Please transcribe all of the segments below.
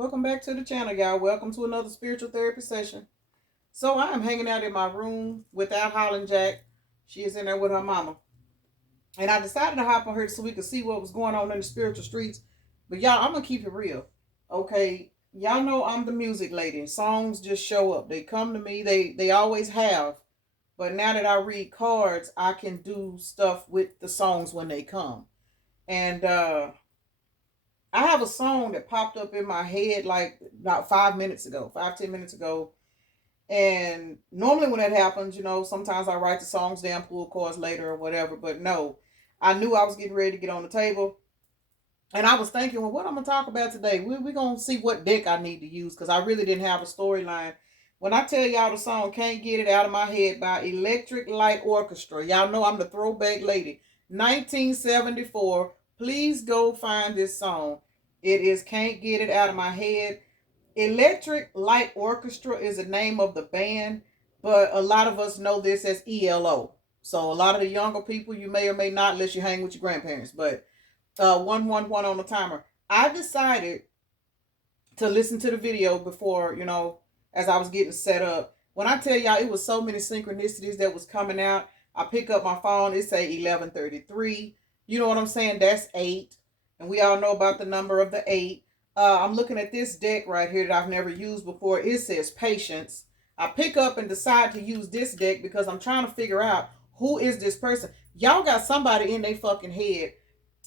Welcome back to the channel, y'all. Welcome to another spiritual therapy session. So I am hanging out in my room without Holland Jack. She is in there with her mama. And I decided to hop on her so we could see what was going on in the spiritual streets. But y'all, I'm going to keep it real. Okay, y'all know I'm the music lady. Songs just show up. They come to me. They always have. But now that I read cards, I can do stuff with the songs when they come. And I have a song that popped up in my head like about 5 minutes ago, 5, 10 minutes ago. And normally when that happens, sometimes I write the songs down, pull chords later or whatever. But no, I knew I was getting ready to get on the table. And I was thinking, well, what I'm going to talk about today? We're going to see what deck I need to use because I really didn't have a storyline. When I tell y'all the song Can't Get It Out of My Head by Electric Light Orchestra, y'all know I'm the throwback lady. 1974. Please go find this song. It is Can't Get It Out of My Head. Electric Light Orchestra is the name of the band, but a lot of us know this as ELO. So a lot of the younger people, you may or may not, unless you hang with your grandparents. But 111 on the timer. I decided to listen to the video before, as I was getting set up. When I tell y'all, it was so many synchronicities that was coming out. I pick up my phone, it say 11:33. You know what I'm saying? That's 8. And we all know about the number of the 8. I'm looking at this deck right here that I've never used before. It says patience. I pick up and decide to use this deck because I'm trying to figure out who is this person. Y'all got somebody in their fucking head.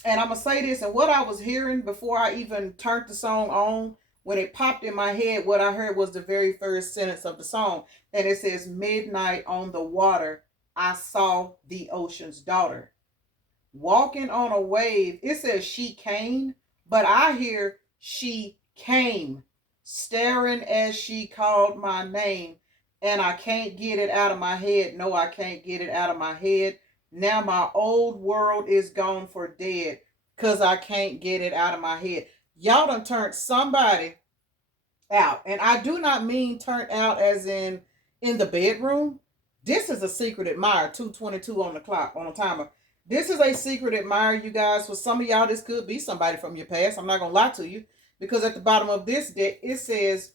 And I'm going to say this, and what I was hearing before I even turned the song on, when it popped in my head, what I heard was the very first sentence of the song. And it says, midnight on the water, I saw the ocean's daughter. Walking on a wave, it says she came, but I hear she came, staring as she called my name. And I can't get it out of my head. No, I can't get it out of my head. Now my old world is gone for dead because I can't get it out of my head. Y'all done turned somebody out. And I do not mean turned out as in the bedroom. This is a secret admirer, 2:22 on the clock, on the timer. This is a secret admirer, you guys. For some of y'all, this could be somebody from your past. I'm not going to lie to you. Because at the bottom of this deck, it says,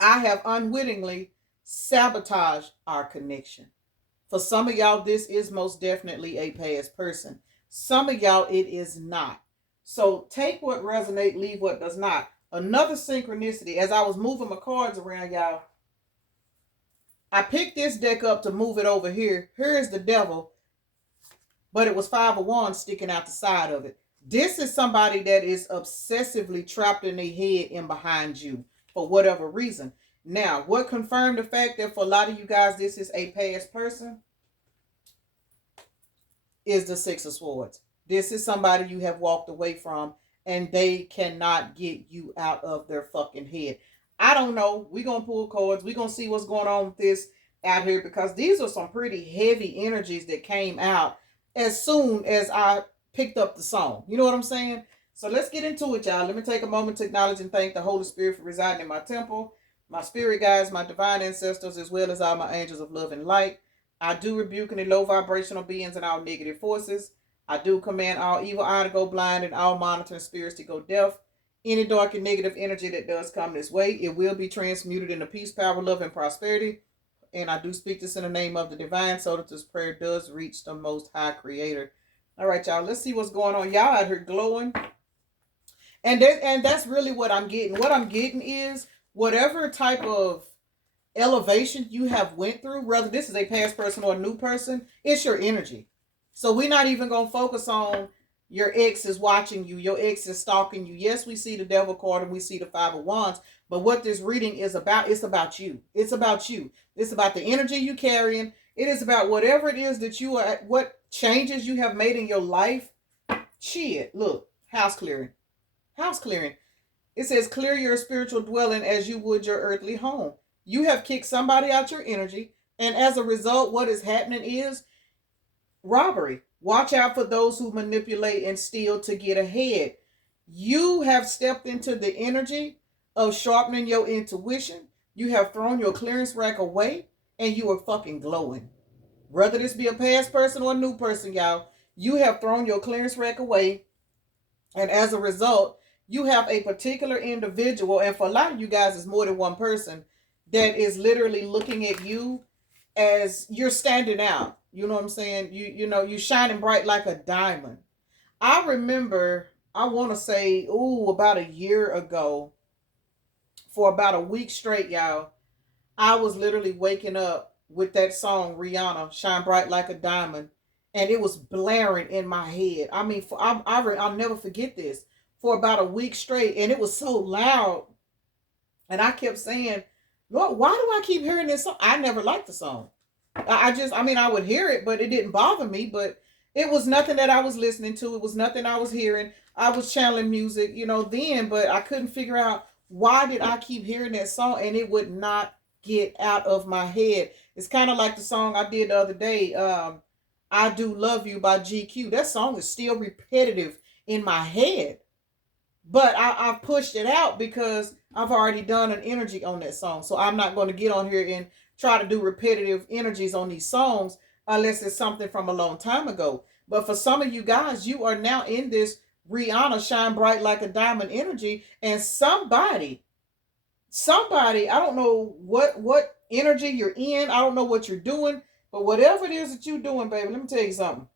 I have unwittingly sabotaged our connection. For some of y'all, this is most definitely a past person. Some of y'all, it is not. So take what resonates, leave what does not. Another synchronicity, as I was moving my cards around, y'all, I picked this deck up to move it over here. Here is the devil, but it was 5 of Wands sticking out the side of it. This is somebody that is obsessively trapped in their head and behind you for whatever reason. Now, what confirmed the fact that for a lot of you guys, this is a past person is the 6 of Swords. This is somebody you have walked away from and they cannot get you out of their fucking head. I don't know. We're going to pull cards. We're going to see what's going on with this out here because these are some pretty heavy energies that came out as soon as I picked up the song. You know what I'm saying? So let's get into it, y'all. Let me take a moment to acknowledge and thank the Holy Spirit for residing in my temple, my spirit guides, my divine ancestors, as well as all my angels of love and light. I do rebuke any low vibrational beings and all negative forces. I do command all evil eye to go blind and all monitoring spirits to go deaf. Any dark and negative energy that does come this way, it will be transmuted into peace, power, love, and prosperity. And I do speak this in the name of the divine so that this prayer does reach the most high creator. All right, y'all, let's see what's going on. Y'all out here glowing. And that's really what I'm getting. What I'm getting is whatever type of elevation you have went through, whether this is a past person or a new person, it's your energy. So we're not even going to focus on your ex is watching you, your ex is stalking you. Yes, we see the devil card and we see the 5 of Wands, but what this reading is about, it's about you. It's about you. It's about the energy you carrying. It is about whatever it is that you are, what changes you have made in your life. Shit, look, house clearing. House clearing. It says clear your spiritual dwelling as you would your earthly home. You have kicked somebody out your energy, and as a result, what is happening is robbery. Watch out for those who manipulate and steal to get ahead. You have stepped into the energy of sharpening your intuition. You have thrown your clearance rack away, and you are fucking glowing. Whether this be a past person or a new person, y'all, you have thrown your clearance rack away, and as a result, you have a particular individual, and for a lot of you guys, it's more than one person that is literally looking at you as you're standing out. You know what I'm saying? You shining bright like a diamond. I remember, I want to say, about a year ago, for about a week straight, y'all, I was literally waking up with that song Rihanna, "Shine Bright Like a Diamond," and it was blaring in my head. I mean, I'll never forget this, for about a week straight, and it was so loud, and I kept saying, "Lord, why do I keep hearing this song?" I never liked the song. I mean, I would hear it, but it didn't bother me. But it was nothing that I was listening to. It was nothing I was hearing. I was channeling music, then, but I couldn't figure out why did I keep hearing that song, and it would not get out of my head. It's kind of like the song I did the other day, "I Do Love You" by GQ. That song is still repetitive in my head, but I pushed it out because I've already done an energy on that song. So I'm not going to get on here and try to do repetitive energies on these songs unless it's something from a long time ago. But for some of you guys, you are now in this Rihanna "Shine Bright Like a Diamond" energy, and somebody, I don't know what energy you're in. I don't know what you're doing, but whatever it is that you're doing, baby, let me tell you something.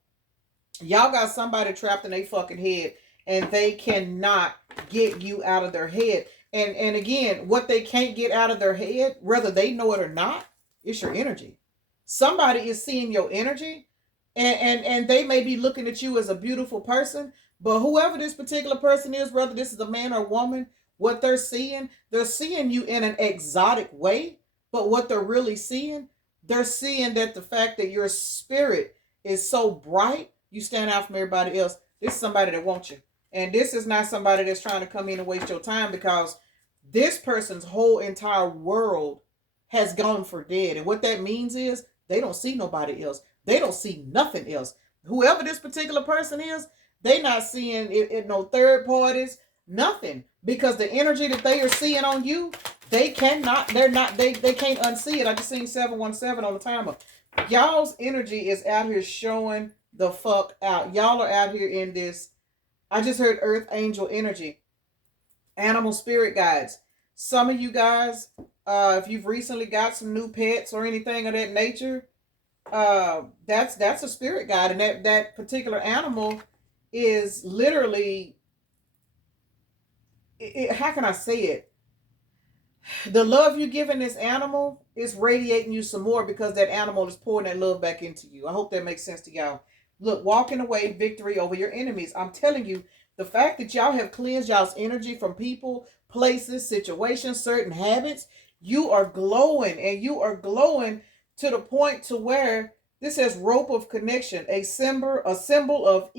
Y'all got somebody trapped in their fucking head, and they cannot get you out of their head. And again, what they can't get out of their head, whether they know it or not, it's your energy. Somebody is seeing your energy, and they may be looking at you as a beautiful person, but whoever this particular person is, whether this is a man or woman, what they're seeing you in an exotic way, but what they're seeing that the fact that your spirit is so bright, you stand out from everybody else. This is somebody that wants you. And this is not somebody that's trying to come in and waste your time, because this person's whole entire world has gone for dead. And what that means is they don't see nobody else. They don't see nothing else. Whoever this particular person is, they not seeing it no third parties, nothing. Because the energy that they are seeing on you, they can't unsee it. I just seen 717 on the timer. Y'all's energy is out here showing the fuck out. Y'all are out here in this. I just heard earth angel energy, animal spirit guides. Some of you guys, if you've recently got some new pets or anything of that nature, that's a spirit guide, and that particular animal is literally, how can I say it? The love you giving this animal is radiating you some more, because that animal is pouring that love back into you. I hope that makes sense to y'all. Look, walking away, victory over your enemies. I'm telling you, the fact that y'all have cleansed y'all's energy from people, places, situations, certain habits, you are glowing, and you are glowing to the point to where this says rope of connection, a symbol of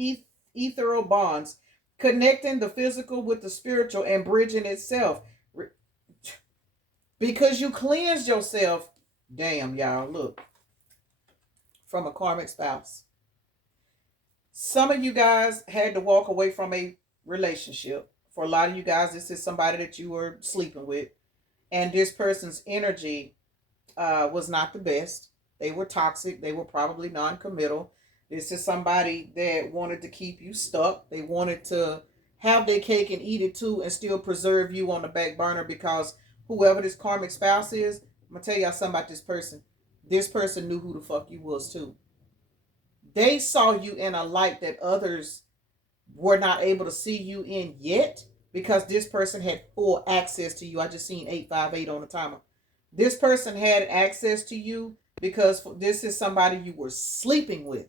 ethereal bonds, connecting the physical with the spiritual and bridging itself. Because you cleansed yourself, damn y'all, look, from a karmic spouse. Some of you guys had to walk away from a relationship. For a lot of you guys, this is somebody that you were sleeping with, and this person's energy was not the best. They were toxic. They were probably non-committal. This is somebody that wanted to keep you stuck. They wanted to have their cake and eat it too, and still preserve you on the back burner, because whoever this karmic spouse is, I'm going to tell y'all something about this person. This person knew who the fuck you was too. They saw you in a light that others were not able to see you in yet, because this person had full access to you. I just seen 858 on the timer. This person had access to you because this is somebody you were sleeping with.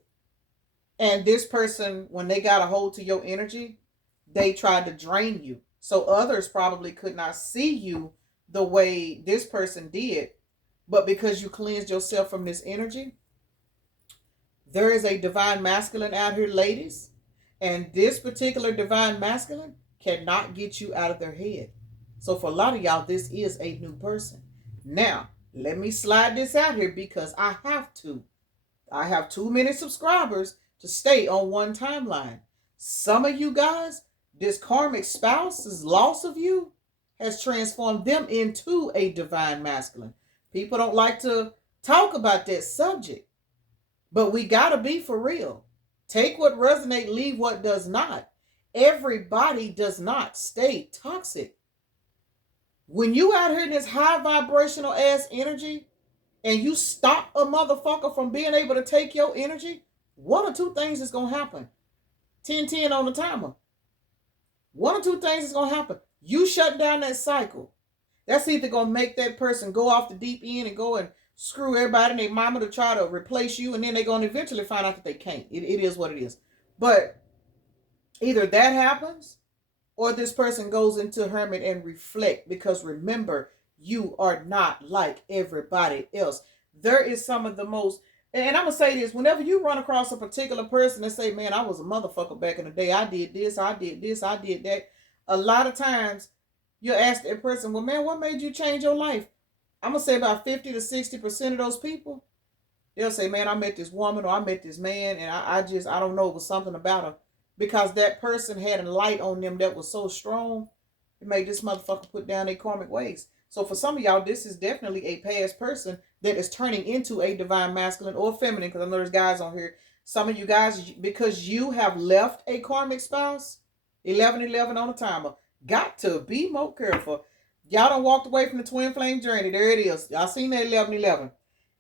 And this person, when they got a hold to your energy, they tried to drain you. So others probably could not see you the way this person did. But because you cleansed yourself from this energy, there is a divine masculine out here, ladies. And this particular divine masculine cannot get you out of their head. So for a lot of y'all, this is a new person. Now, let me slide this out here because I have to. I have too many subscribers to stay on one timeline. Some of you guys, this karmic spouse's loss of you has transformed them into a divine masculine. People don't like to talk about that subject, but we got to be for real. Take what resonates, leave what does not. Everybody does not stay toxic. When you out here in this high vibrational ass energy and you stop a motherfucker from being able to take your energy, one or two things is going to happen. 10-10 on the timer. One or two things is going to happen. You shut down that cycle. That's either going to make that person go off the deep end and go and screw everybody and their mama to try to replace you, and then they're going to eventually find out that they can't. It is what it is. But either that happens or this person goes into hermit and reflect, because remember, you are not like everybody else. There is some of the most, and I'm going to say this, whenever you run across a particular person and say, man, I was a motherfucker back in the day. I did this, I did this, I did that. A lot of times you ask that person, well, man, what made you change your life? I'm going to say about 50 to 60% of those people, they'll say, man, I met this woman or I met this man, and I don't know, it was something about her. Because that person had a light on them that was so strong, it made this motherfucker put down their karmic ways. So for some of y'all, this is definitely a past person that is turning into a divine masculine or feminine, because I know there's guys on here. Some of you guys, because you have left a karmic spouse, 11-11 on the timer, got to be more careful. Y'all done walked away from the twin flame journey. There it is. Y'all seen that 11-11.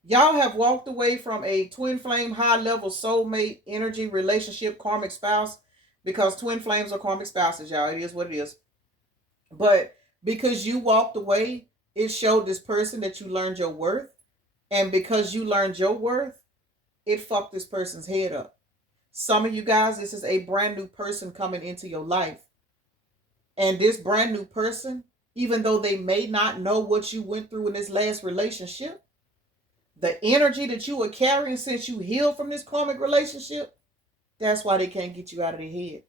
Y'all have walked away from a twin flame, high level soulmate energy relationship, karmic spouse, because twin flames are karmic spouses, y'all. It is what it is. But because you walked away, it showed this person that you learned your worth. And because you learned your worth, it fucked this person's head up. Some of you guys, this is a brand new person coming into your life. And this brand new person, even though they may not know what you went through in this last relationship, the energy that you were carrying since you healed from this karmic relationship, that's why they can't get you out of their head.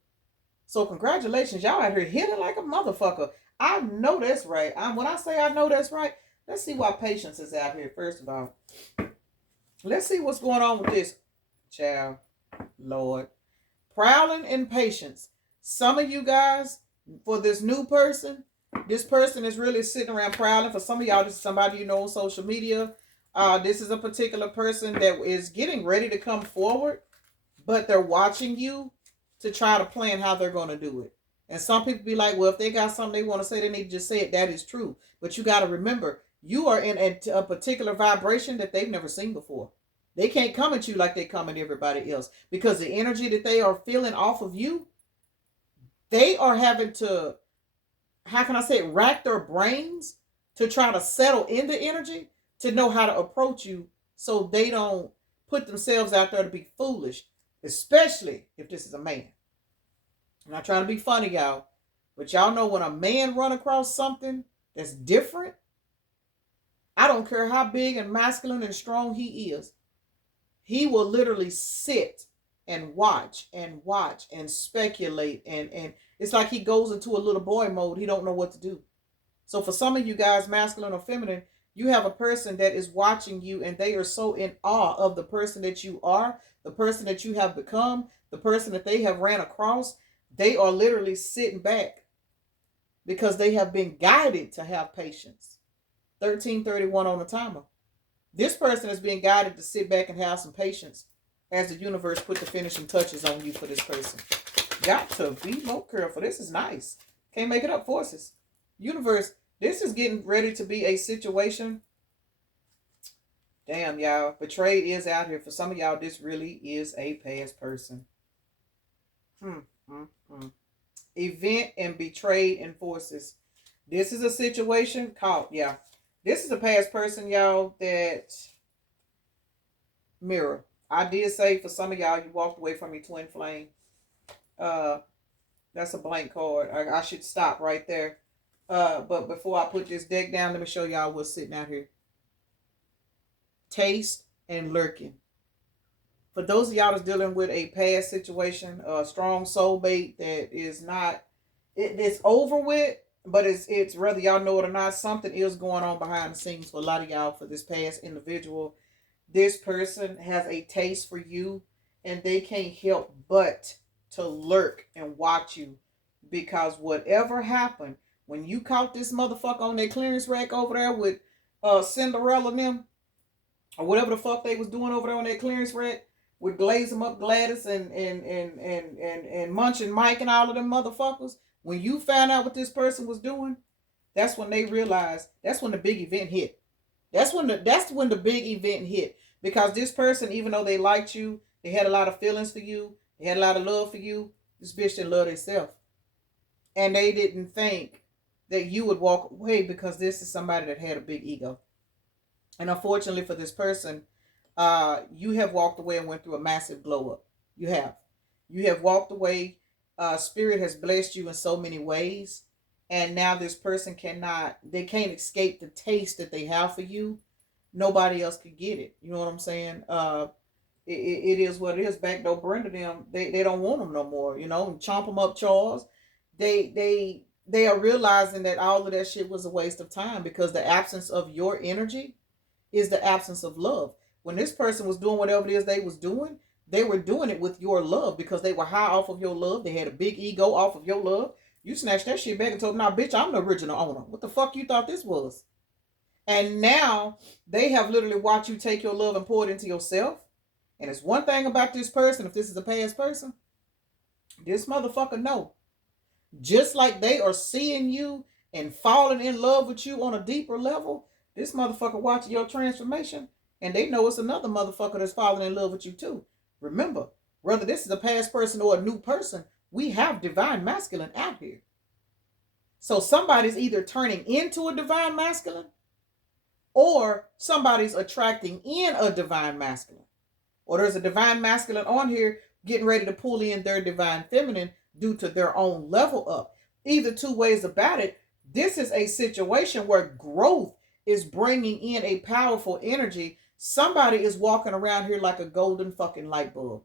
So congratulations, y'all out here hitting like a motherfucker. I know that's right. When I say I know that's right, let's see why patience is out here, first of all. Let's see what's going on with this. Child, Lord. Prowling and patience. Some of you guys, for this new person, this person is really sitting around prowling. For some of y'all, this is somebody you know on social media. This is a particular person that is getting ready to come forward, but they're watching you to try to plan how they're going to do it. And some people be like, well, if they got something they want to say, they need to just say it. That is true. But you got to remember, you are in a particular vibration that they've never seen before. They can't come at you like they come at everybody else, because the energy that they are feeling off of you, they are having to, how can I say it, rack their brains to try to settle in the energy to know how to approach you so they don't put themselves out there to be foolish, especially if this is a man. I'm not trying to be funny, y'all, but y'all know when a man run across something that's different, I don't care how big and masculine and strong he is, he will literally sit and watch and speculate, and it's like he goes into a little boy mode. He don't know what to do. So for some of you guys, masculine or feminine, you have a person that is watching you, and they are so in awe of the person that you are, the person that you have become, the person that they have ran across. They are literally sitting back because they have been guided to have patience. 1331 on the timer. This person is being guided to sit back and have some patience as the universe put the finishing touches on you for this person. Got to be more careful. This is nice. Can't make it up, forces. Universe, this is getting ready to be a situation. Damn, y'all. Betrayed is out here. For some of y'all, this really is a past person. Event and betrayed in forces. This is a situation called, yeah. This is a past person, y'all, that mirror. I did say for some of y'all, you walked away from your twin flame. That's a blank card. I should stop right there. But before I put this deck down, let me show y'all what's sitting out here. Taste and lurking. For those of y'all that's dealing with a past situation, a strong soulmate that is not, it's over with, but it's whether y'all know it or not, something is going on behind the scenes for a lot of y'all. For this past individual, this person has a taste for you, and they can't help but to lurk and watch you, because whatever happened when you caught this motherfucker on that clearance rack over there with Cinderella and them, or whatever the fuck they was doing over there on that clearance rack, with Glaze 'em Up Gladys and Munch and Mike and all of them motherfuckers, when you found out what this person was doing, that's when they realized, that's when the big event hit. That's when the big event hit. Because this person, even though they liked you, they had a lot of feelings for you, they had a lot of love for you, this bitch didn't love themselves. And they didn't think that you would walk away because this is somebody that had a big ego. And unfortunately for this person, you have walked away and went through a massive glow up. You have. You have walked away. Spirit has blessed you in so many ways. And now this person they can't escape the taste that they have for you. Nobody else could get it. You know what I'm saying? It is what it is. Backdoor Brenda, they don't want them no more. You know, and chomp them up, Charles. They are realizing that all of that shit was a waste of time, because the absence of your energy is the absence of love. When this person was doing whatever it is they was doing, they were doing it with your love, because they were high off of your love. They had a big ego off of your love. You snatched that shit back and told them, "Nah, bitch, I'm the original owner. What the fuck you thought this was?" And now they have literally watched you take your love and pour it into yourself. And it's one thing about this person, if this is a past person, this motherfucker know. Just like they are seeing you and falling in love with you on a deeper level, this motherfucker watching your transformation, and they know it's another motherfucker that's falling in love with you too. Remember, whether this is a past person or a new person, we have divine masculine out here. So somebody's either turning into a divine masculine, or somebody's attracting in a divine masculine. Or there's a divine masculine on here getting ready to pull in their divine feminine due to their own level up. Either two ways about it, this is a situation where growth is bringing in a powerful energy. Somebody is walking around here like a golden fucking light bulb.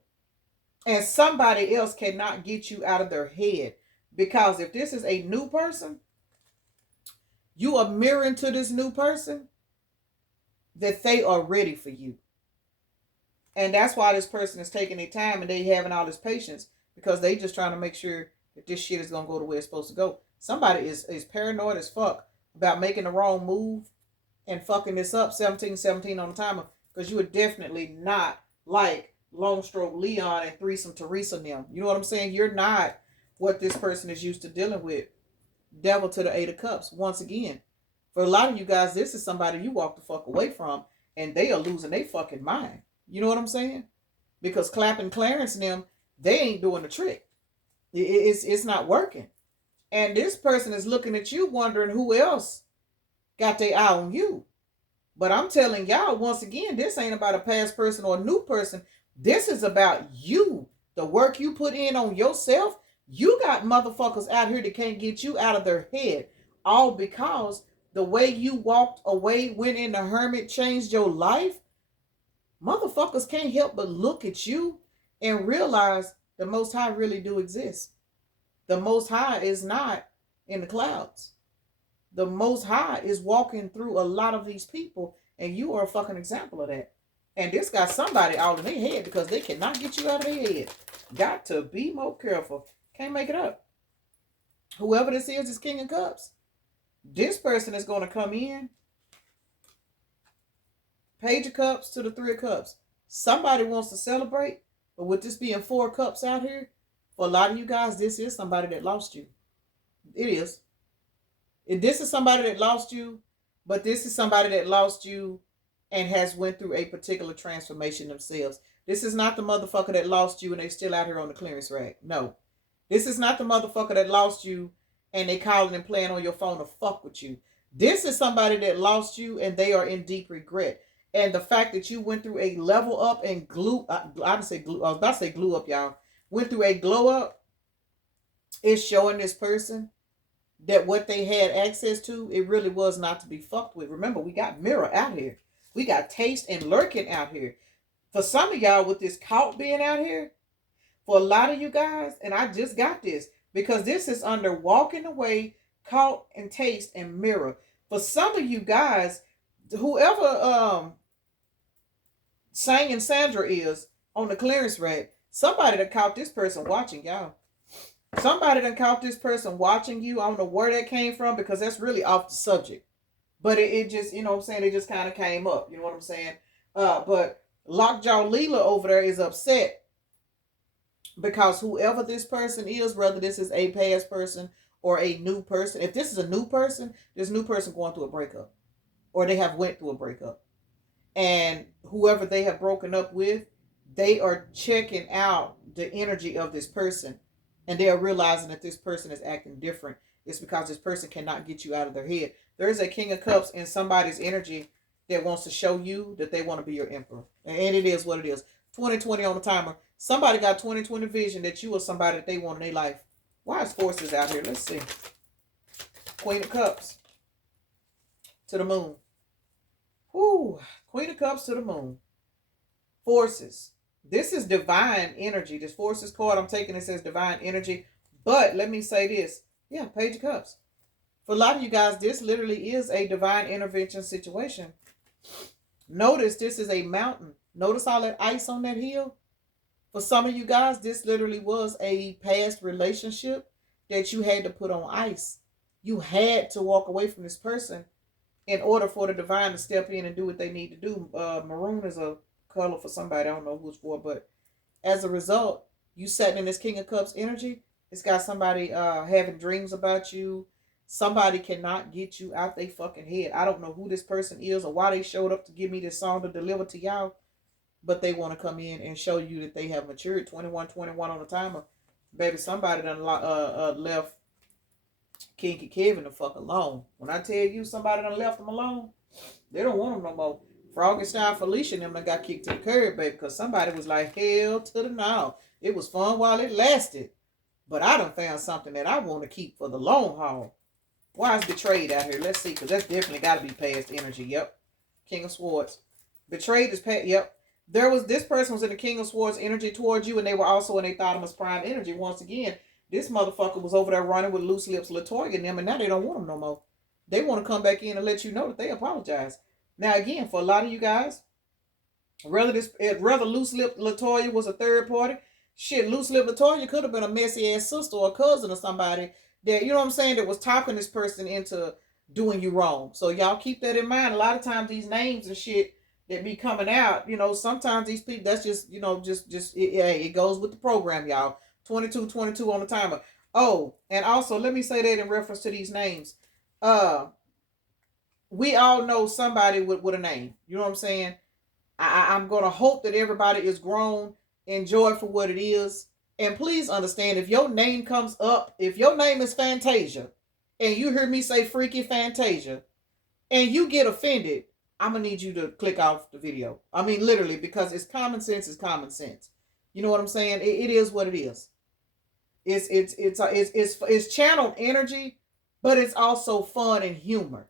And somebody else cannot get you out of their head. Because if this is a new person, you are mirroring to this new person that they are ready for you. And that's why this person is taking their time and they having all this patience, because they just trying to make sure that this shit is going to go the way it's supposed to go. Somebody is paranoid as fuck about making the wrong move and fucking this up 17-17 on the timer, because you are definitely not like Long Stroke Leon and Threesome Teresa and them. You know what I'm saying? You're not what this person is used to dealing with. Devil to the 8 of Cups. Once again, for a lot of you guys, this is somebody you walk the fuck away from, and they are losing their fucking mind. You know what I'm saying? Because Clapping Clarence and them, they ain't doing the trick. It's not working. And this person is looking at you wondering who else got their eye on you. But I'm telling y'all, once again, this ain't about a past person or a new person. This is about you. The work you put in on yourself. You got motherfuckers out here that can't get you out of their head. All because the way you walked away, went in the hermit, changed your life. Motherfuckers can't help but look at you and realize the Most High really do exist. The Most High is not in the clouds. The Most High is walking through a lot of these people, and you are a fucking example of that. And this got somebody all in their head because they cannot get you out of their head. Got to be more careful. Can't make it up. Whoever this is King of Cups. This person is going to come in. Page of Cups to the 3 of Cups. Somebody wants to celebrate, but with this being 4 cups out here, for a lot of you guys, this is somebody that lost you. It is. And this is somebody that lost you, but this is somebody that lost you and has went through a particular transformation themselves. This is not the motherfucker that lost you and they still out here on the clearance rack. No. This is not the motherfucker that lost you and they calling and playing on your phone to fuck with you. This is somebody that lost you and they are in deep regret. And the fact that you went through a level up and glue, I was about to say glue up, y'all. Went through a glow up is showing this person that what they had access to, it really was not to be fucked with. Remember, we got mirror out here. We got taste and lurking out here. For some of y'all with this cult being out here, for a lot of you guys, and I just got this, because this is under walking away, cult and taste and mirror. For some of you guys, whoever Sang and Sandra is on the clearance rack, somebody that caught this person watching y'all. Somebody that caught this person watching you. I don't know where that came from because that's really off the subject. But it just, you know what I'm saying, it just kind of came up. You know what I'm saying? But Lockjaw Leela over there is upset because whoever this person is, whether this is a past person or a new person, if this is a new person, this new person going through a breakup, or they have went through a breakup, and whoever they have broken up with, they are checking out the energy of this person, and they are realizing that this person is acting different. It's because this person cannot get you out of their head. There is a King of Cups in somebody's energy that wants to show you that they want to be your emperor, and it is what it is. 2020 on the timer. Somebody got 2020 vision that you are somebody that they want in their life. Why is forces out here? Let's see. Queen of Cups to the moon. Whoo, Queen of Cups to the moon. Forces. This is divine energy. This forces card I'm taking, it says divine energy. But let me say this. Yeah, Page of Cups. For a lot of you guys, this literally is a divine intervention situation. Notice this is a mountain. Notice all that ice on that hill. For some of you guys, this literally was a past relationship that you had to put on ice. You had to walk away from this person in order for the divine to step in and do what they need to do. Maroon is a color for somebody. I don't know who it's for, but as a result, you sitting in this King of Cups energy. It's got somebody having dreams about you. Somebody cannot get you out their fucking head. I don't know who this person is or why they showed up to give me this song to deliver to y'all, but they want to come in and show you that they have matured. 21 on the timer. Baby, somebody done left Kinky Kevin the fuck alone. When I tell you somebody done left them alone, they don't want them no more. Froggy Felicia and them done got kicked to the curb, baby, because somebody was like, hell to the no. It was fun while it lasted, but I done found something that I want to keep for the long haul. Why is betrayed out here? Let's see, because that's definitely got to be past energy. Yep. King of Swords. Betrayed is past. Yep. This person was in the King of Swords energy towards you, and they were also in a Thottimus Prime energy. Once again, this motherfucker was over there running with loose lips, Latoya and them, and now they don't want them no more. They want to come back in and let you know that they apologize. Now, again, for a lot of you guys, rather loose lip Latoya was a third party. Shit, loose lip Latoya could have been a messy ass sister or a cousin or somebody that, you know what I'm saying, that was talking this person into doing you wrong. So y'all keep that in mind. A lot of times these names and shit that be coming out, you know, sometimes these people, that's just, you know, it goes with the program, y'all. 22 on the timer. Oh, and also let me say that in reference to these names. We all know somebody with a name. You know what I'm saying? I'm going to hope that everybody is grown, enjoy for what it is. And please understand, if your name comes up, if your name is Fantasia, and you hear me say Freaky Fantasia, and you get offended, I'm going to need you to click off the video. I mean, literally, because it's common sense is common sense. You know what I'm saying? It is what it is. It's channeled energy, but it's also fun and humor.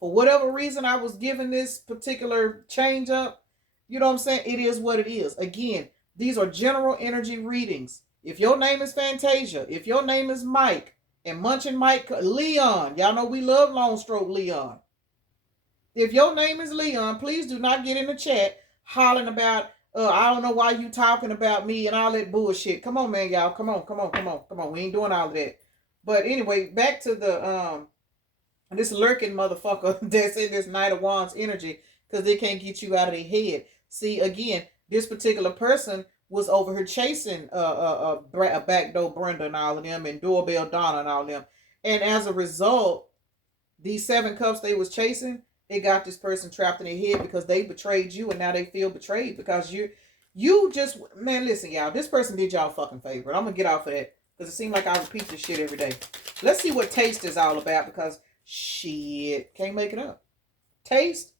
For whatever reason I was given this particular change up, you know what I'm saying? It is what it is. Again, these are general energy readings. If your name is Fantasia, if your name is Mike, and Munchin Mike, Leon, y'all know we love Long Stroke Leon. If your name is Leon, please do not get in the chat hollering about, I don't know why you talking about me and all that bullshit. Come on, man, y'all. Come on. We ain't doing all of that. But anyway, back to the this lurking motherfucker that's in this Knight of Wands energy, because they can't get you out of their head. See, again, this particular person was over here chasing a backdoor Brenda and all of them, and doorbell Donna and all of them. And as a result, these 7 cups they was chasing, they got this person trapped in their head because they betrayed you, and now they feel betrayed because you just, man, listen, y'all, this person did y'all a fucking favor. I'm gonna get off of that because it seems like I repeat this shit every day. Let's see what taste is all about, because shit, can't make it up. Taste,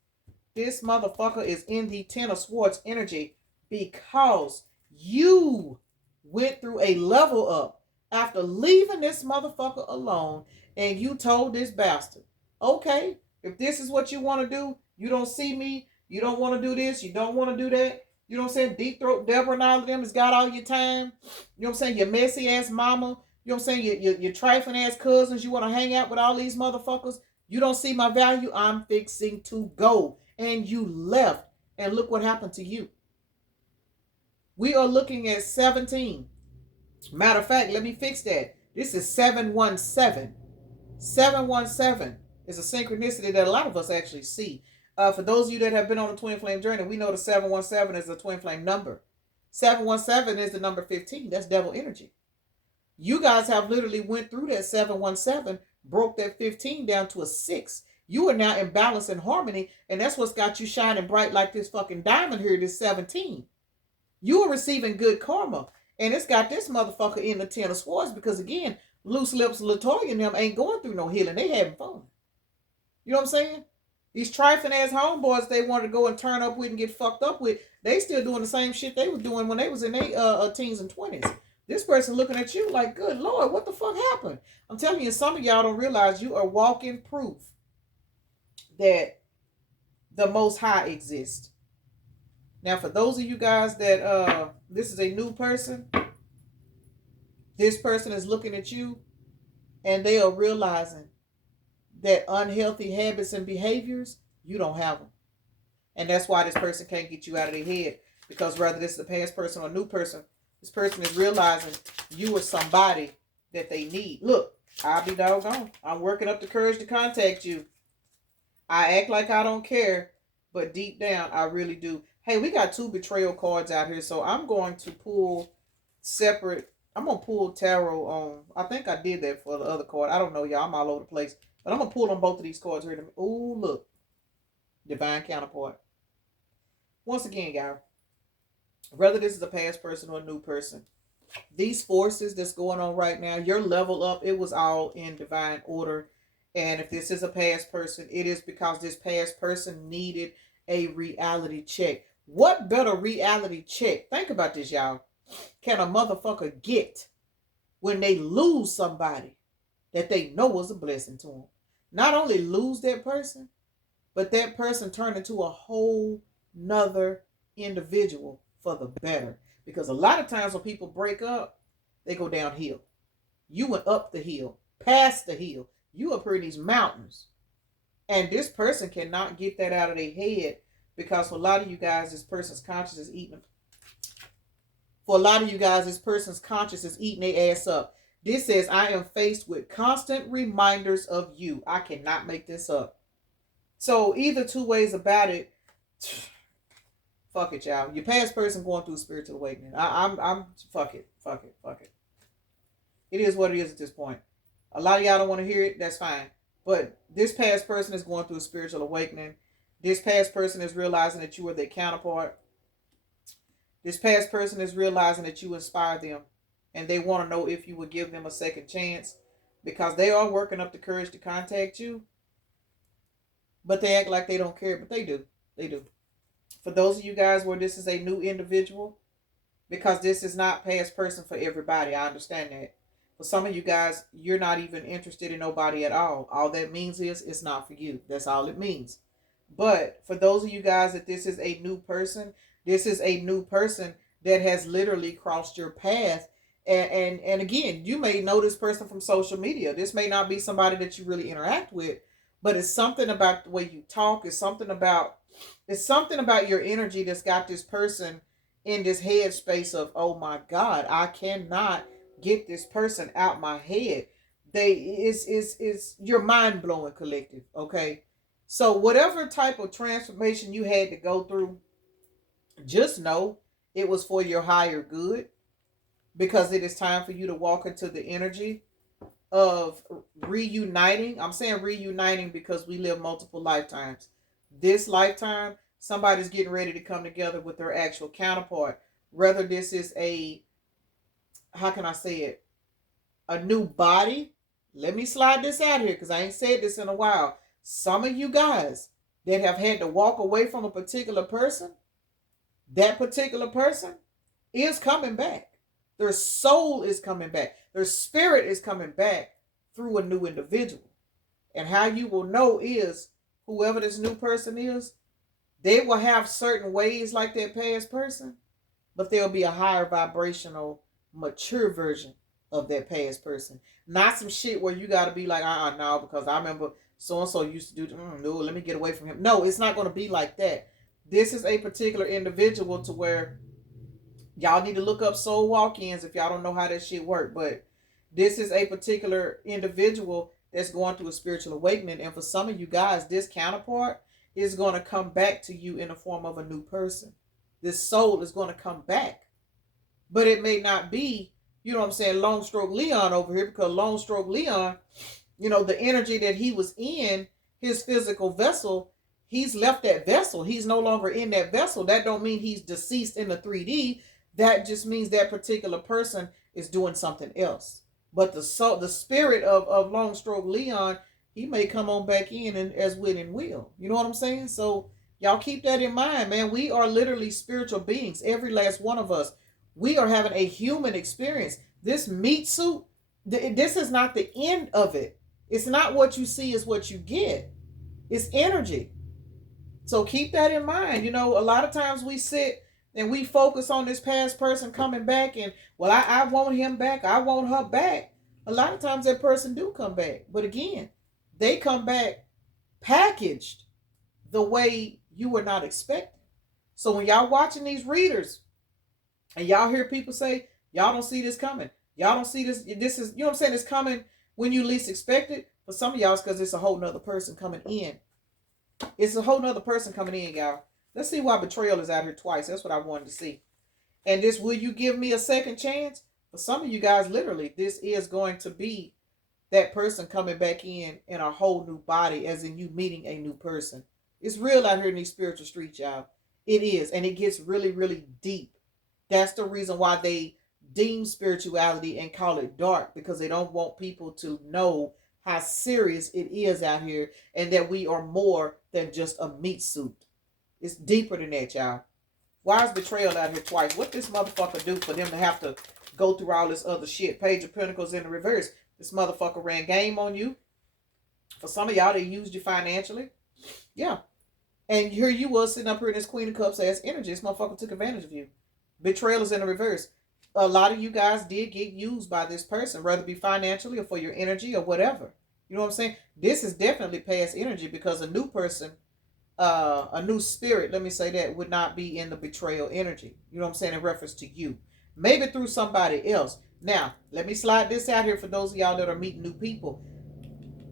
this motherfucker is in the 10 of Swords energy because you went through a level up after leaving this motherfucker alone, and you told this bastard, okay, if this is what you want to do, you don't see me, you don't want to do this, you don't want to do that, you know what I'm saying, Deep Throat Deborah and all of them has got all your time, you know what I'm saying, your messy ass mama, you know what I'm saying, your trifling ass cousins, you want to hang out with all these motherfuckers, you don't see my value, I'm fixing to go, and you left, and look what happened to you. We are looking at 17. Matter of fact, let me fix that. This is 717. 717 is a synchronicity that a lot of us actually see. For those of you that have been on the twin flame journey, we know the 717 is a twin flame number. 717 is the number 15. That's devil energy. You guys have literally went through that 717, broke that 15 down to a 6. You are now in balance and harmony, and that's what's got you shining bright like this fucking diamond here, this 17. You are receiving good karma, and it's got this motherfucker in the 10 of swords because, again, loose lips, Latoya and them ain't going through no healing. They having fun. You know what I'm saying? These trifling ass homeboys they wanted to go and turn up with and get fucked up with, they still doing the same shit they was doing when they was in their teens and 20s. This person looking at you like, good Lord, what the fuck happened? I'm telling you, some of y'all don't realize you are walking proof that the Most High exists. Now, for those of you guys that this is a new person, this person is looking at you and they are realizing that unhealthy habits and behaviors, you don't have them. And that's why this person can't get you out of their head. Because whether this is a past person or a new person, this person is realizing you are somebody that they need. Look, I'll be doggone. I'm working up the courage to contact you. I act like I don't care, but deep down, I really do. Hey, we got 2 betrayal cards out here, so I'm going to pull separate. I'm going to pull tarot on. I think I did that for the other card. I don't know, y'all. I'm all over the place. But I'm going to pull on both of these cards here. Oh, look. Divine counterpart. Once again, y'all. Whether this is a past person or a new person, these forces that's going on right now, your level up, it was all in divine order. And if this is a past person, it is because this past person needed a reality check. What better reality check? Think about this, y'all. Can a motherfucker get when they lose somebody that they know was a blessing to them? Not only lose that person, but that person turned into a whole nother individual for the better. Because a lot of times when people break up, they go downhill. You went up the hill, past the hill. You up here in these mountains. And this person cannot get that out of their head because for a lot of you guys, this person's conscience is eating them. For a lot of you guys, this person's conscience is eating their ass up. This says, I am faced with constant reminders of you. I cannot make this up. So either two ways about it, fuck it, y'all. Your past person going through a spiritual awakening. I'm fuck it. It is what it is at this point. A lot of y'all don't want to hear it. That's fine. But this past person is going through a spiritual awakening. This past person is realizing that you are their counterpart. This past person is realizing that you inspired them. And they want to know if you would give them a second chance. Because they are working up the courage to contact you. But they act like they don't care. But they do. They do. For those of you guys where this is a new individual. Because this is not past person for everybody. I understand that. For some of you guys, you're not even interested in nobody at all. All that means is it's not for you. That's all it means. But for those of you guys that this is a new person, this is a new person that has literally crossed your path. And again, you may know this person from social media. This may not be somebody that you really interact with, but it's something about the way you talk. It's something about your energy that's got this person in this headspace of, oh my God, I cannot get this person out my head. You're mind blowing collective. Okay. So whatever type of transformation you had to go through, just know it was for your higher good, because it is time for you to walk into the energy of reuniting. I'm saying reuniting because we live multiple lifetimes. This lifetime, somebody's getting ready to come together with their actual counterpart. Whether this is how can I say it? A new body. Let me slide this out here because I ain't said this in a while. Some of you guys that have had to walk away from a particular person, that particular person is coming back. Their soul is coming back. Their spirit is coming back through a new individual. And how you will know is whoever this new person is, they will have certain ways like that past person, but there'll be a higher vibrational, mature version of that past person. Not some shit where you got to be like, no, because I remember so-and-so used to do, no, let me get away from him. No, it's not going to be like that. This is a particular individual to where y'all need to look up soul walk-ins if y'all don't know how that shit work. But this is a particular individual that's going through a spiritual awakening. And for some of you guys, this counterpart is going to come back to you in the form of a new person. This soul is going to come back. But it may not be, you know what I'm saying, Long Stroke Leon over here, because Long Stroke Leon, you know, the energy that he was in, his physical vessel, he's left that vessel. He's no longer in that vessel. That don't mean he's deceased in the 3D. That just means that particular person is doing something else. But the soul, the spirit of Long Stroke Leon, he may come on back in and as wit and will. You know what I'm saying? So y'all keep that in mind, man. We are literally spiritual beings, every last one of us. We are having a human experience. This meat suit, this is not the end of it. It's not what you see is what you get. It's energy. So keep that in mind. You know, a lot of times we sit and we focus on this past person coming back and, well, I want him back. I want her back. A lot of times that person do come back. But again, they come back packaged the way you were not expecting. So when y'all watching these readers and y'all hear people say, y'all don't see this coming. Y'all don't see this. This is, you know what I'm saying? It's coming when you least expect it. For some of y'all, it's because it's a whole nother person coming in. It's a whole nother person coming in, y'all. Let's see why betrayal is out here twice. That's what I wanted to see. And this, will you give me a second chance? For some of you guys, literally, this is going to be that person coming back in a whole new body, as in you meeting a new person. It's real out here in these spiritual streets, y'all. It is. And it gets really, really deep. That's the reason why they deem spirituality and call it dark, because they don't want people to know how serious it is out here and that we are more than just a meat suit. It's deeper than that, y'all. Why is betrayal out here twice? What this motherfucker do for them to have to go through all this other shit? Page of Pentacles in the reverse. This motherfucker ran game on you. For some of y'all, they used you financially. Yeah. And here you was sitting up here in this Queen of Cups ass energy. This motherfucker took advantage of you. Betrayal is in the reverse. A lot of you guys did get used by this person, whether it be financially or for your energy or whatever. You know what I'm saying? This is definitely past energy, because a new person, a new spirit, let me say that, would not be in the betrayal energy. You know what I'm saying? In reference to you. Maybe through somebody else. Now, let me slide this out here for those of y'all that are meeting new people.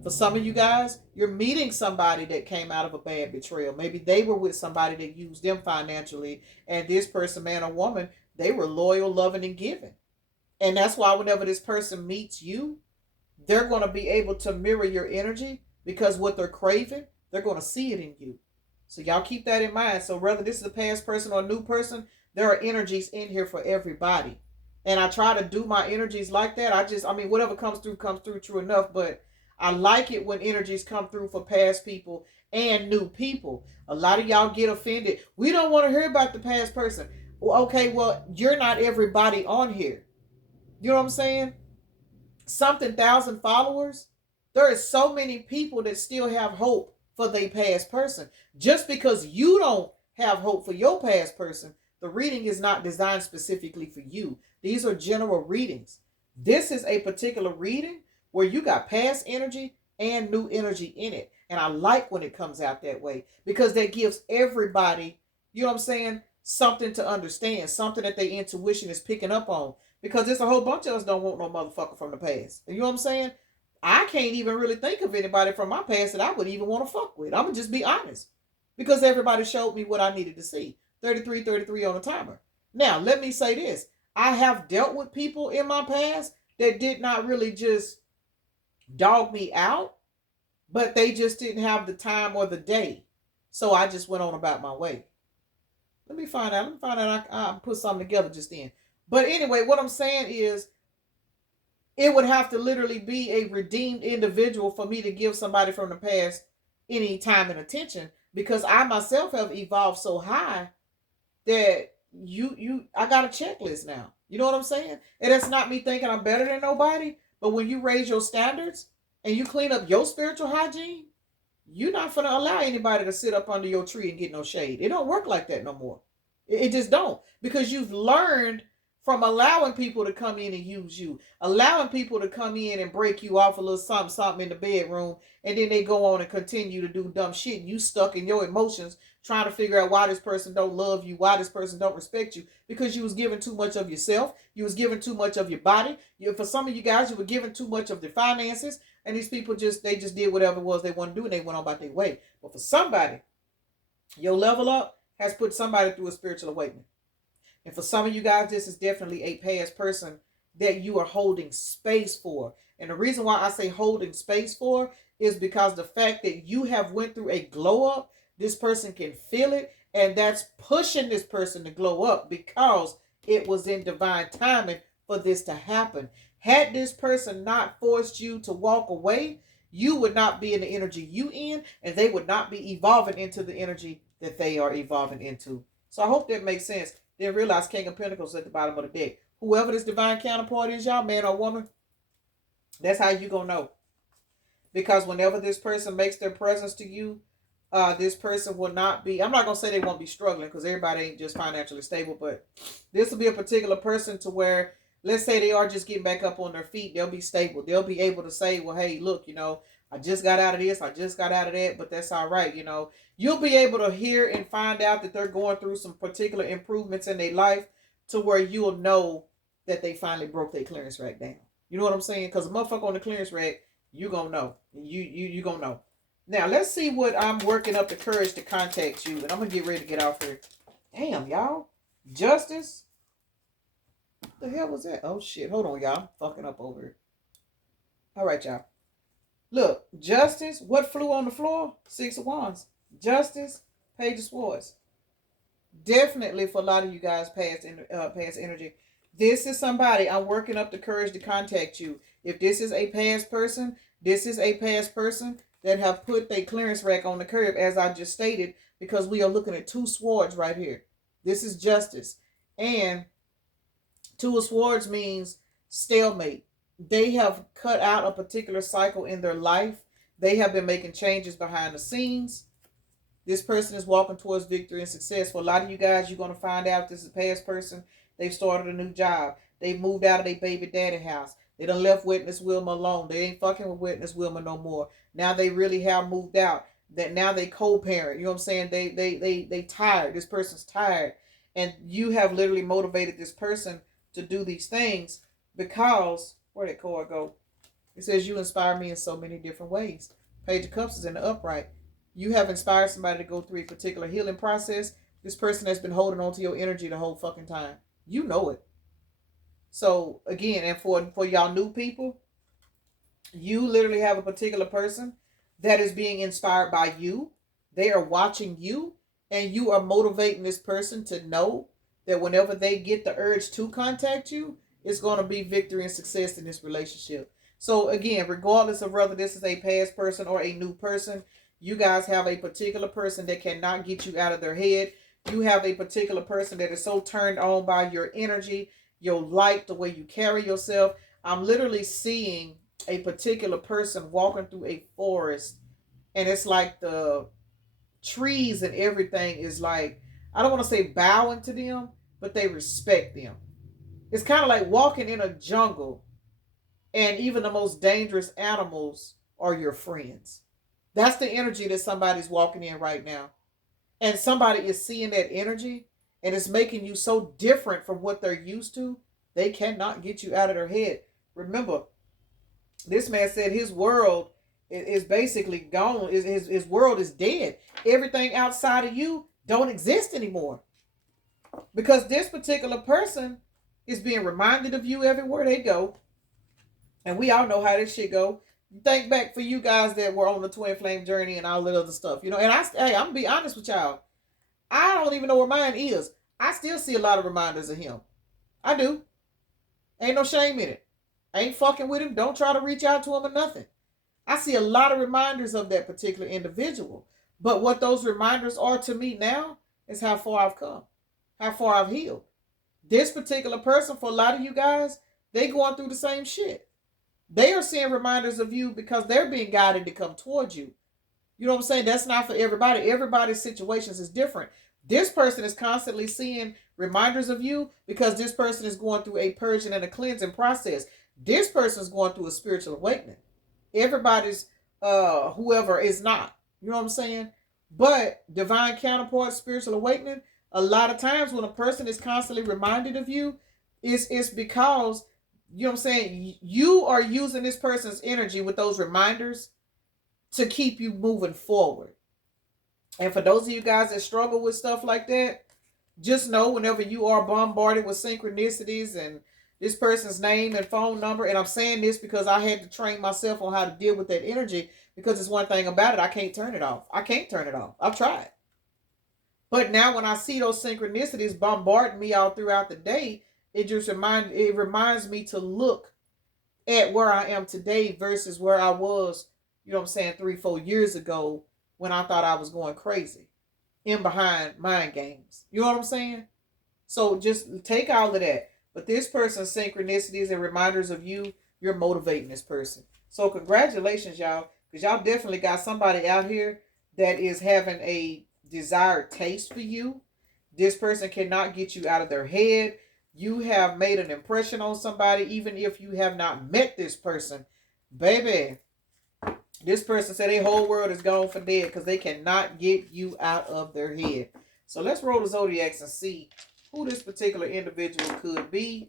For some of you guys, you're meeting somebody that came out of a bad betrayal. Maybe they were with somebody that used them financially, and this person, man or woman, they were loyal, loving, and giving. And that's why whenever this person meets you, they're going to be able to mirror your energy, because what they're craving, they're going to see it in you. So y'all keep that in mind. So whether this is a past person or a new person, there are energies in here for everybody. And I try to do my energies like that. I mean, whatever comes through, true enough. But I like it when energies come through for past people and new people. A lot of y'all get offended. We don't want to hear about the past person. Well, okay, well, you're not everybody on here. You know what I'm saying? Something thousand followers. There are so many people that still have hope for their past person. Just because you don't have hope for your past person, the reading is not designed specifically for you. These are general readings. This is a particular reading where you got past energy and new energy in it. And I like when it comes out that way, because that gives everybody, you know what I'm saying, something to understand, something that their intuition is picking up on. Because there's a whole bunch of us don't want no motherfucker from the past. You know what I'm saying? I can't even really think of anybody from my past that I would even want to fuck with. I'm going to just be honest. Because everybody showed me what I needed to see. 33 on the timer. Now, let me say this. I have dealt with people in my past that did not really just dog me out, but they just didn't have the time or the day. So I just went on about my way. Let me find out. I put something together just then. But anyway, what I'm saying is, it would have to literally be a redeemed individual for me to give somebody from the past any time and attention, because I myself have evolved so high that I got a checklist now. You know what I'm saying? And that's not me thinking I'm better than nobody, but when you raise your standards and you clean up your spiritual hygiene, you're not going to allow anybody to sit up under your tree and get no shade. It don't work like that no more. It just don't, because you've learned from allowing people to come in and use you, allowing people to come in and break you off a little something in the bedroom, and then they go on and continue to do dumb shit. You stuck in your emotions trying to figure out why this person don't love you, why this person don't respect you, because you was giving too much of yourself. You was giving too much of your body. For some of you guys, you were giving too much of their finances, and these people just did whatever it was they want to do, and they went on about their way. But for somebody, Your level up has put somebody through a spiritual awakening. And for some of you guys, this is definitely a past person that you are holding space for. And the reason why I say holding space for is because the fact that you have went through a glow up, this person can feel it, and that's pushing this person to glow up because it was in divine timing for this to happen. Had this person not forced you to walk away, you would not be in the energy you in, and they would not be evolving into the energy that they are evolving into. So I hope that makes sense. Then realize King of Pentacles at the bottom of the deck. Whoever this divine counterpart is, y'all, man or woman, that's how you gonna know. Because whenever this person makes their presence to you, this person will not be, I'm not going to say they won't be struggling because everybody ain't just financially stable, but this will be a particular person to where, let's say they are just getting back up on their feet. They'll be stable. They'll be able to say, well, hey, look, I just got out of this. I just got out of that, but that's all right. You'll be able to hear and find out that they're going through some particular improvements in their life to where you'll know that they finally broke their clearance rack down. You know what I'm saying? Because a motherfucker on the clearance rack, you gonna know. You gonna know. Now, let's see what I'm working up the courage to contact you. And I'm going to get ready to get off here. Damn, y'all. Justice? What the hell was that? Oh, shit. Hold on, y'all. I'm fucking up over here. All right, y'all. Look, Justice. What flew on the floor? 6 of Wands. Justice. Page of Swords. Definitely for a lot of you guys past energy. This is somebody. I'm working up the courage to contact you. If this is a past person, this is a past person that have put their clearance rack on the curb, as I just stated, because we are looking at 2 swords right here. This is Justice. And 2 of Swords means stalemate. They have cut out a particular cycle in their life. They have been making changes behind the scenes. This person is walking towards victory and success. For a lot of you guys, you're going to find out this is a past person. They've started a new job. They've moved out of their baby daddy house. They done left Witness Wilma alone. They ain't fucking with Witness Wilma no more. Now they really have moved out. That now they co-parent. You know what I'm saying? They tired. This person's tired. And you have literally motivated this person to do these things because, where'd that card go? It says you inspire me in so many different ways. Page of Cups is in the upright. You have inspired somebody to go through a particular healing process. This person has been holding on to your energy the whole fucking time. You know it. So again, and for y'all new people, you literally have a particular person that is being inspired by you. They are watching you, and you are motivating this person to know that whenever they get the urge to contact you, it's going to be victory and success in this relationship. So again, regardless of whether this is a past person or a new person, you guys have a particular person that cannot get you out of their head. You have a particular person that is so turned on by your energy, your light, the way you carry yourself. I'm literally seeing a particular person walking through a forest, and it's like the trees and everything is like, I don't want to say bowing to them, but they respect them. It's kind of like walking in a jungle, and even the most dangerous animals are your friends. That's the energy that somebody's walking in right now. And somebody is seeing that energy, and it's making you so different from what they're used to. They cannot get you out of their head. Remember, this man said his world is basically gone. His world is dead. Everything outside of you don't exist anymore. Because this particular person is being reminded of you everywhere they go. And we all know how this shit go. Think back for you guys that were on the twin flame journey and all that other stuff. And I'm going to be honest with y'all. I don't even know where mine is. I still see a lot of reminders of him. I do. Ain't no shame in it. I ain't fucking with him. Don't try to reach out to him or nothing. I see a lot of reminders of that particular individual. But what those reminders are to me now is how far I've come. How far I've healed. This particular person, for a lot of you guys, they going through the same shit. They are seeing reminders of you because they're being guided to come towards you. You know what I'm saying? That's not for everybody. Everybody's situations is different. This person is constantly seeing reminders of you because this person is going through a purging and a cleansing process. This person is going through a spiritual awakening. Everybody's, whoever is not. You know what I'm saying? But divine counterpart, spiritual awakening, a lot of times when a person is constantly reminded of you, it's because, you know what I'm saying, you are using this person's energy with those reminders to keep you moving forward. And for those of you guys that struggle with stuff like that, just know whenever you are bombarded with synchronicities and this person's name and phone number, and I'm saying this because I had to train myself on how to deal with that energy, because it's one thing about it, I can't turn it off. I can't turn it off. I've tried. But now when I see those synchronicities bombarding me all throughout the day, it reminds me to look at where I am today versus where I was, you know what I'm saying, 3-4 years ago, when I thought I was going crazy in behind mind games. You know what I'm saying? So just take all of that. But this person's synchronicities and reminders of you, you're motivating this person. So congratulations, y'all, because y'all definitely got somebody out here that is having a desired taste for you. This person cannot get you out of their head. You have made an impression on somebody, even if you have not met this person. Baby, this person said their whole world is gone for dead because they cannot get you out of their head. So let's roll the zodiacs and see who this particular individual could be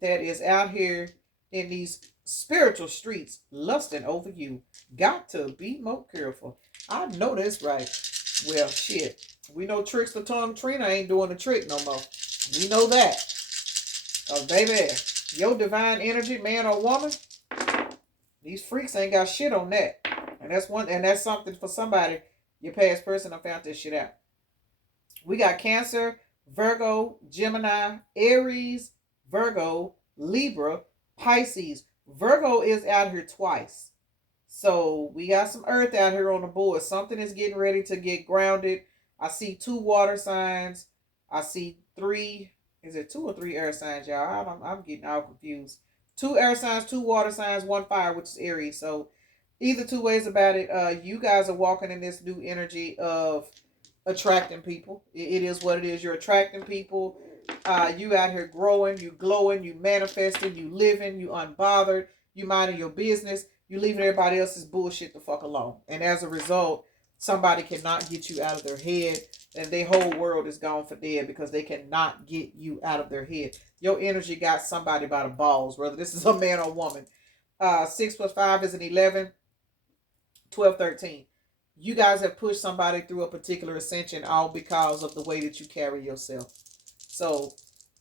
that is out here in these spiritual streets lusting over you. Got to be more careful. I know that's right. Well, shit. We know Tricks the Tongue Trina ain't doing the trick no more. We know that. Because, baby, your divine energy, man or woman, these freaks ain't got shit on that. And that's something for somebody. Your past person done found this shit out. We got Cancer, Virgo, Gemini, Aries, Virgo, Libra, Pisces. Virgo is out here twice. So we got some earth out here on the board. Something is getting ready to get grounded. I see 2 water signs. I see 3. Is it 2 or 3 air signs, y'all? I'm getting all confused. 2 air signs, 2 water signs, 1 fire, which is Aries. So either 2 ways about it. You guys are walking in this new energy of attracting people. It is what it is. You're attracting people. You out here growing, you glowing, you manifesting, you living, you unbothered, you minding your business, you leaving everybody else's bullshit the fuck alone. And as a result, somebody cannot get you out of their head, and their whole world is gone for dead because they cannot get you out of their head. Your energy got somebody by the balls, whether this is a man or woman. 6 + 5 is an 11, 12, 13. You guys have pushed somebody through a particular ascension all because of the way that you carry yourself. So,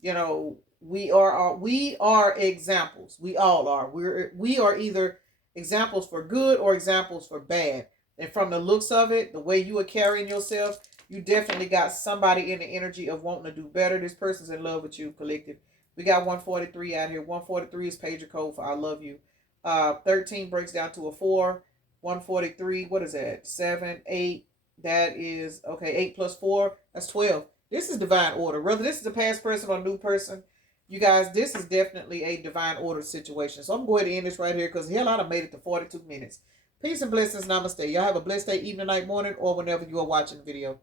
you know, we are examples. We all are. We are either examples for good or examples for bad. And from the looks of it, the way you are carrying yourself, you definitely got somebody in the energy of wanting to do better. This person's in love with you, collective. We got 143 out here. 143 is pager code for I love you. 13 breaks down to a 4. 143, what is that? 7, 8. That is, okay, 8 + 4, that's 12. This is divine order. Whether this is a past person or a new person, you guys, this is definitely a divine order situation. So I'm going to end this right here because hell, I done made it to 42 minutes. Peace and blessings. Namaste. Y'all have a blessed day, evening, night, morning, or whenever you are watching the video.